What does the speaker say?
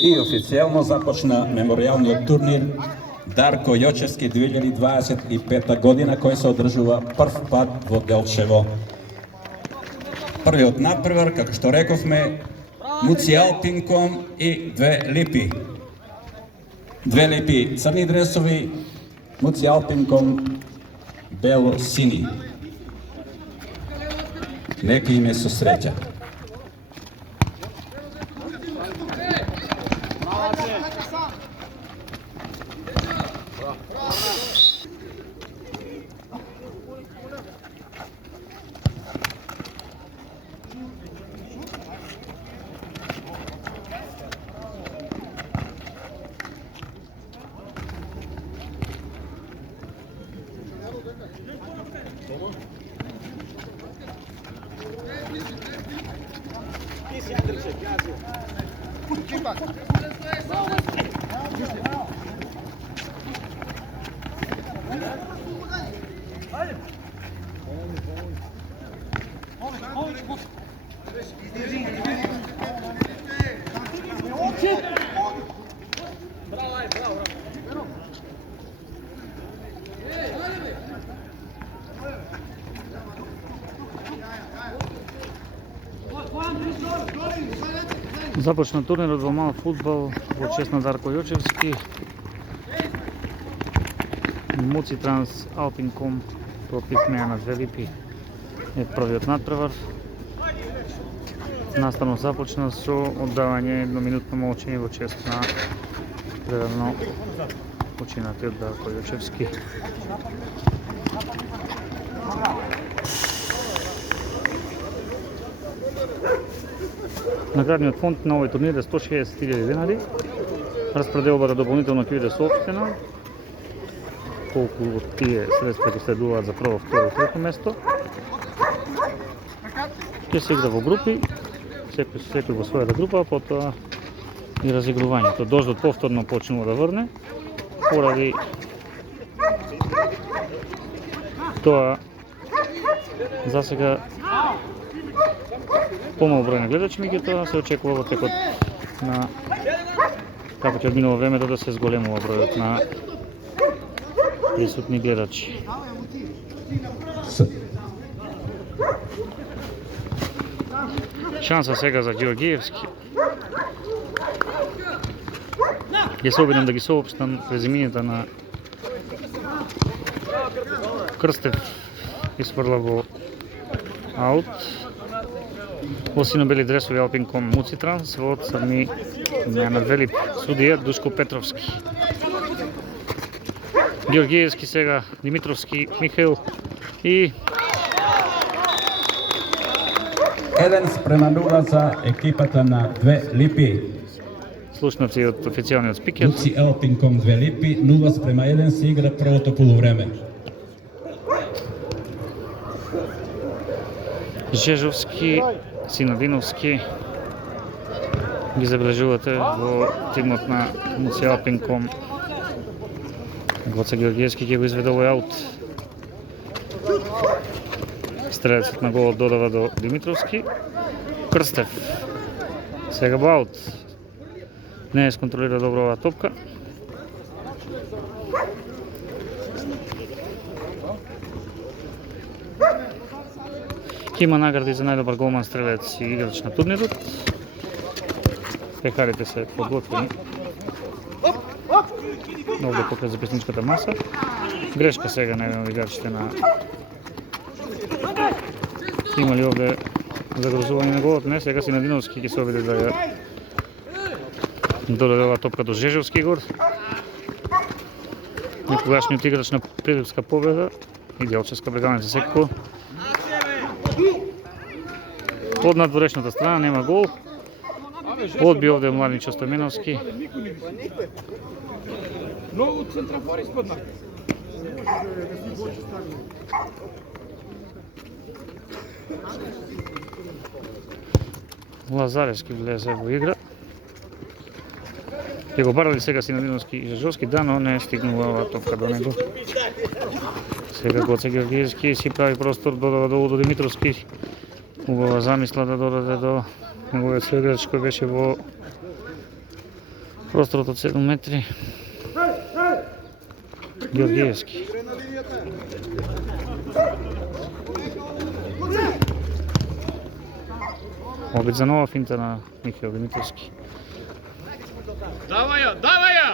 И официјално започна меморијалниот турнир Дарко Јочевски 2025 година, кој се одржува прв пат во Делчево. Првиот надпревар, како што рековме, Муци Алпинком и две липи. Две липи црни дресови, Муци Алпинком бело-сини. Нека им е со среќа. Започна турнирот во мал фудбал во чест на Дарко Јочевски. Муци Транс Алпинком против Меја на две липи е првиот надпревар. Наставно започна со оддавање едноминутно молчење во чест на предавно починатиот Дарко Јочевски. Наградниот фонд на овој турнир е 160.000 денари. Распределбата дополнително ќе биде соопштена колку од тие средства ќе следуваат за прво, второ и трето место. Ќе се игра во групи, секој во својата група, а потоа и разигрувањето. Дождот повторно почнува да врне, поради тоа засега помал број на гледачи, меѓутоа се очекува во текот на како ќе одминува времето да се зголемува бројот на присутни гледачи. Шанса сега за Ѓоргиевски. Ја се обидам да ги соопштам резимињата на Крстев исфрла во аут. Во сино-бели дресови Алпинком Муци Транс, во црни Меја на две липи судија Душко Петровски. Ѓоргиевски сега, Димитровски, Михаил и 1:0 за екипата на две липи. слушнаци од официјалниот спикер. Муци Алпинком две липи, 0:1 се игра првото полувреме. Жежовски, Синодиновски ги забележувате во тимот на Муци Алпинком. Гоце Ѓоргиевски ќе го изведе овој аут. Стрелецот на голот додава до Димитровски. Крстев сега во аут. Не сконтролира добро оваа топка. Има награди за најдобар голман, стрелец и играч на турнирот. Пекарите се подготвени. Овде покрај записничката маса. Грешка сега на еден од играчите на... Има ли овде загрозување на голот? Не, сега Синадиновски ќе се обиде да ја додаде оваа топка до Жежовски гор. Некогашниот играч на Прилепска победа и Делчевска брегалница секако. Од надворешната страна нема гол. Одби овде Младенчо Стојменовски. Многу центрафори испадна. Лазаревски влезе во игра. Ќе го барали сега Синадиновски и Жежовски, да, но не стигнува оваа топка до него. Сега Гоце Ѓоргиевски си прави простор, додава до Димитровски. Убава замисла да додаде до неговиот соиграч кој беше во Просторот од 7 метри. Георгиевски. Обид за нова финта на Михаил Димитровски. Давай ја, давай ја!